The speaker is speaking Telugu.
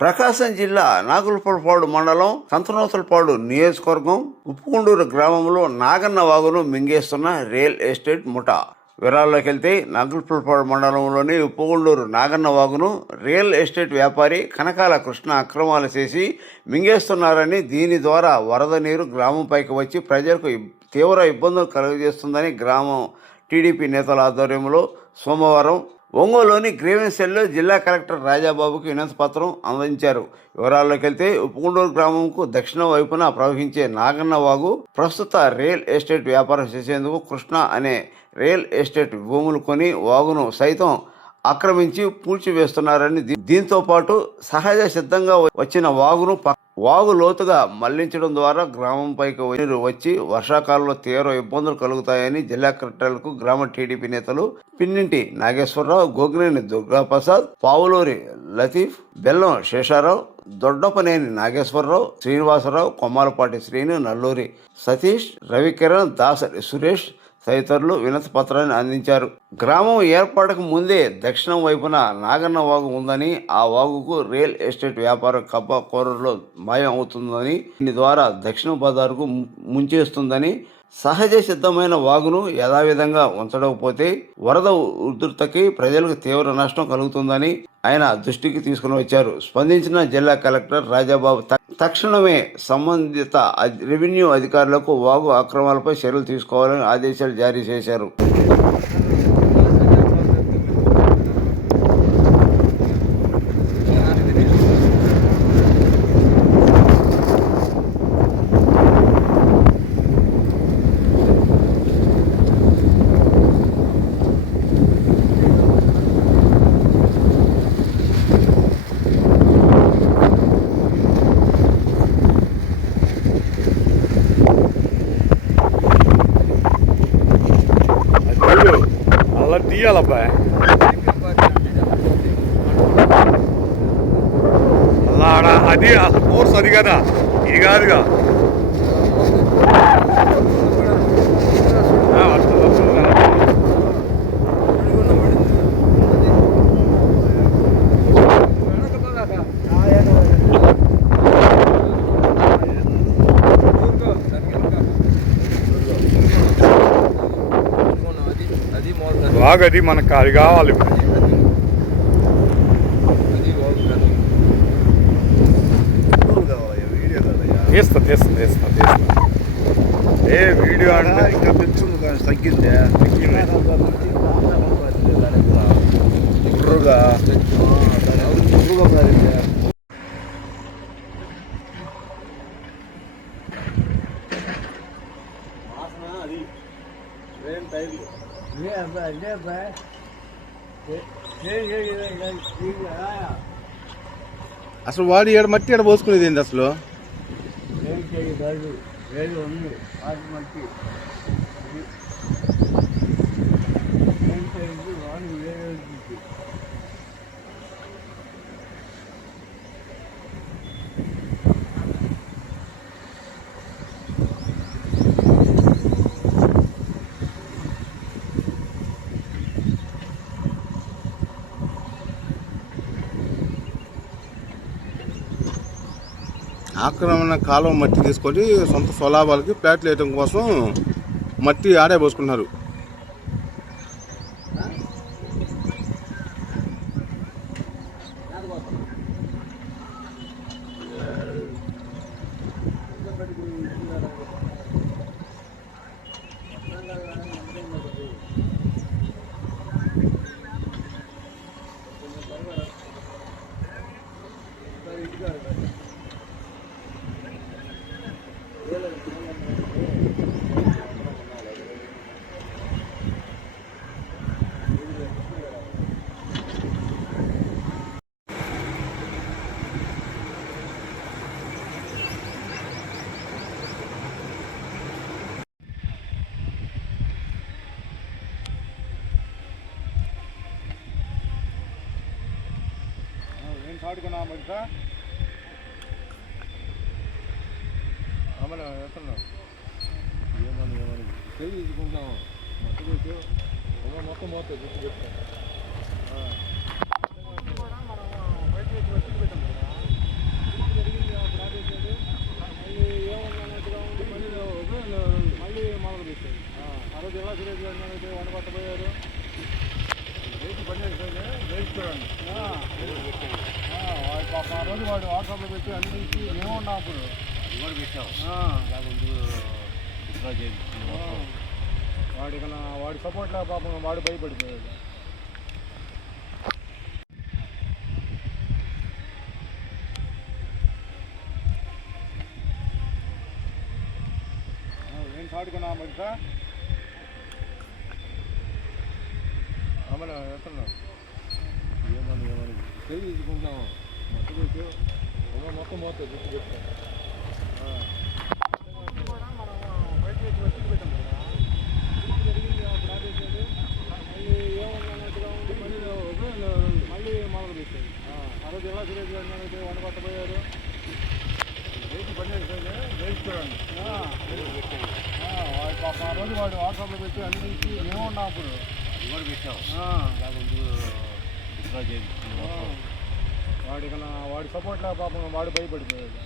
ప్రకాశం జిల్లా నాగులపల్పాడు మండలం సంతనూతలపాడు నియోజకవర్గం ఉప్పుకొండూరు గ్రామంలో నాగన్న వాగును మింగేస్తున్న రియల్ ఎస్టేట్ ముఠా. వివరాల్లోకి వెళ్తే నాగులపల్పాడు మండలంలోని ఉప్పుకొండూరు నాగన్న వాగును రియల్ ఎస్టేట్ వ్యాపారి కనకాల కృష్ణ అక్రమాలు చేసి మింగేస్తున్నారని, దీని ద్వారా వరద నీరు గ్రామంపైకి వచ్చి ప్రజలకు తీవ్ర ఇబ్బందులు కలుగజేస్తుందని గ్రామం టీడీపీ నేతల ఆధ్వర్యంలో సోమవారం ఒంగోలులోని గ్రీవెన్స్ సెల్లో జిల్లా కలెక్టర్ రాజాబాబుకి వినతి పత్రం అందించారు. వివరాల్లోకి వెళ్తే ఉప్పుకొండూరు గ్రామంకు దక్షిణ వైపున ప్రవహించే నాగన్న వాగు ప్రస్తుత రియల్ ఎస్టేట్ వ్యాపారం చేసేందుకు కృష్ణ అనే రియల్ ఎస్టేట్ భూములు కొని వాగును సైతం ఆక్రమించి పూడ్చివేస్తున్నారని, దీంతో పాటు సహజ సిద్ధంగా వచ్చిన వాగు లోతుగా మళ్లించడం ద్వారా గ్రామంపైకి నీరు వచ్చి వర్షాకాలంలో తీవ్ర ఇబ్బందులు కలుగుతాయని జిల్లా కలెక్టర్లకు గ్రామ టీడీపీ నేతలు పిన్నింటి నాగేశ్వరరావు, గోగినేని దుర్గాప్రసాద్, పావులూరి లతీఫ్, బెల్లం శేషారావు, దొడ్డపనేని నాగేశ్వరరావు, శ్రీనివాసరావు, కొమ్మాలపాటి శ్రీను, నల్లూరి సతీష్, రవికిరణ్, దాసరి సురేష్ తదితరులు వినతి పత్రాన్ని అందించారు. గ్రామం ఏర్పాటుకు ముందే దక్షిణం వైపున నాగన్న వాగు ఉందని, ఆ వాగుకు రియల్ ఎస్టేట్ వ్యాపారం కబ్బ కోరలో మాయం అవుతుందని, దీని ద్వారా దక్షిణ బజారుకు ముంచేస్తుందని, సహజ సిద్ధమైన వాగును యథావిధంగా ఉంచకపోతే వరద ఉధృతికి ప్రజలకు తీవ్ర నష్టం కలుగుతుందని ఆయన దృష్టికి తీసుకుని వచ్చారు. స్పందించిన జిల్లా కలెక్టర్ రాజాబాబు తక్షణమే సంబంధిత రెవెన్యూ అధికారులకు వాగు అక్రమాలపై చర్యలు తీసుకోవాలని ఆదేశాలు జారీ చేశారు. అలా తీయాలబ్బా, అలా అది అసలు కోర్స్ అది కదా, ఇది కాదుగా. బాగా అది మనకు అది కావాలి. తీస్తా తీస్తా తీస్తా తీస్తా ఏ వీడియో అంటే ఇంకా పెంచుంది కానీ తగ్గింది గుర్రుగా అసలు వాడు ఏడ మట్టి ఏడ పోసుకునేది ఏంటి అసలు? ఆక్రమణ కాలువ మట్టి తీసుకొని సొంత స్వలాభాలకి ప్లాట్లు వేయడం కోసం మట్టి ఆడే పోసుకుంటున్నారు. ఆడుకున్నా మరి అమలు ఎత్తున్నాం ఏమని తీసుకుంటాము మొత్తం గుర్తు చెప్తాం. చూడండి. వాడు పాప ఆ రోజు వాడు వాట్సాప్లో పెట్టి అన్నించి మేమున్నాం అప్పుడు వాడి కన్నా వాడి సపోర్ట్ లేక పాపం వాడు భయపడిపోయాడు. ఏం చాటుకున్నా మరి సార్ అమలు ఎత్తున్నావు ఏమని చేయి తీసుకుంటాము మొత్తం గుర్తు చెప్తాను. మనం బయట వచ్చి పెట్టాం కదా జరిగింది అప్పుడు ఆపేసాడు. మళ్ళీ ఏమన్నట్టుగా ఉంది మళ్ళీ మొదలు పెట్టాడు. ఆ రోజు ఎలా సురేష్ గారు అయితే వండబట్టబోయారు వేసి బండి వేసి చూడండి. వాడు పాప ఆ రోజు వాడు వాట్సాప్లో పెట్టి అన్నించి మేమున్నాం అప్పుడు వాడి కన్నా వాడి సపోర్ట్ లేక పాపం వాడు భయపడిపోయాడు.